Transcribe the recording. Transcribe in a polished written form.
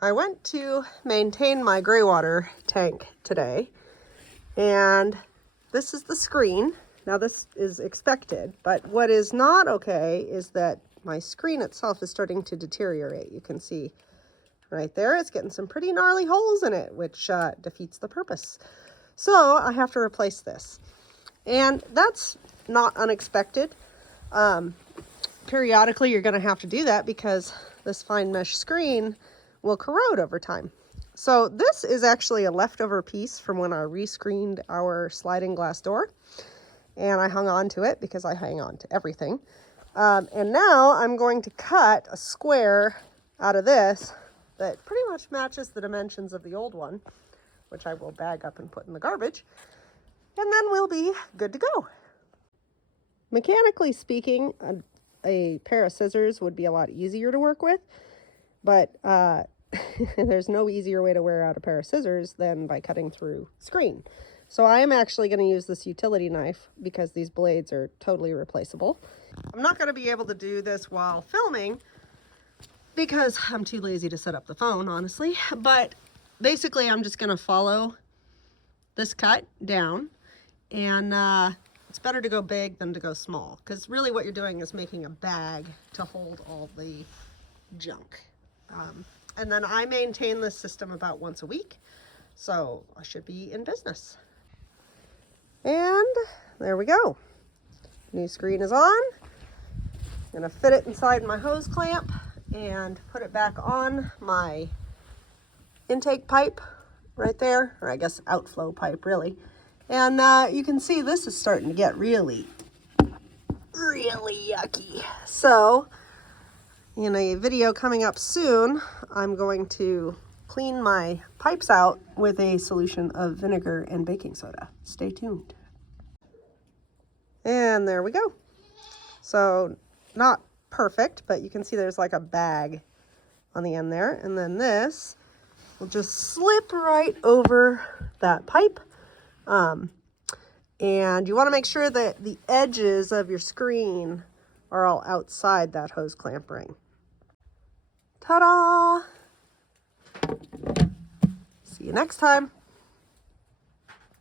I went to maintain my Greywater tank today, and this is the screen. Now this is expected, but what is not okay is that my screen itself is starting to deteriorate. You can see right there, it's getting some pretty gnarly holes in it, which defeats the purpose. So I have to replace this. And that's not unexpected. Periodically, you're going to have to do that because this fine mesh screen will corrode over time. So this is actually a leftover piece from when I rescreened our sliding glass door. And I hung on to it because I hang on to everything. And now I'm going to cut a square out of this that pretty much matches the dimensions of the old one, which I will bag up and put in the garbage. And then we'll be good to go. Mechanically speaking, a pair of scissors would be a lot easier to work with, but there's no easier way to wear out a pair of scissors than by cutting through screen. So I am actually going to use this utility knife because these blades are totally replaceable. I'm not going to be able to do this while filming because I'm too lazy to set up the phone, honestly, but basically I'm just going to follow this cut down, and it's better to go big than to go small, because really what you're doing is making a bag to hold all the junk. And then I maintain this system about once a week, so I should be in business. And there we go. New screen is on. I'm gonna fit it inside my hose clamp and put it back on my intake pipe right there, or I guess outflow pipe really. And you can see this is starting to get really yucky. So in a video coming up soon, I'm going to clean my pipes out with a solution of vinegar and baking soda. Stay tuned. And there we go. So not perfect, but you can see there's like a bag on the end there. And then this will just slip right over that pipe. And you want to make sure that the edges of your screen are all outside that hose clamp ring. Ta-da! See you next time.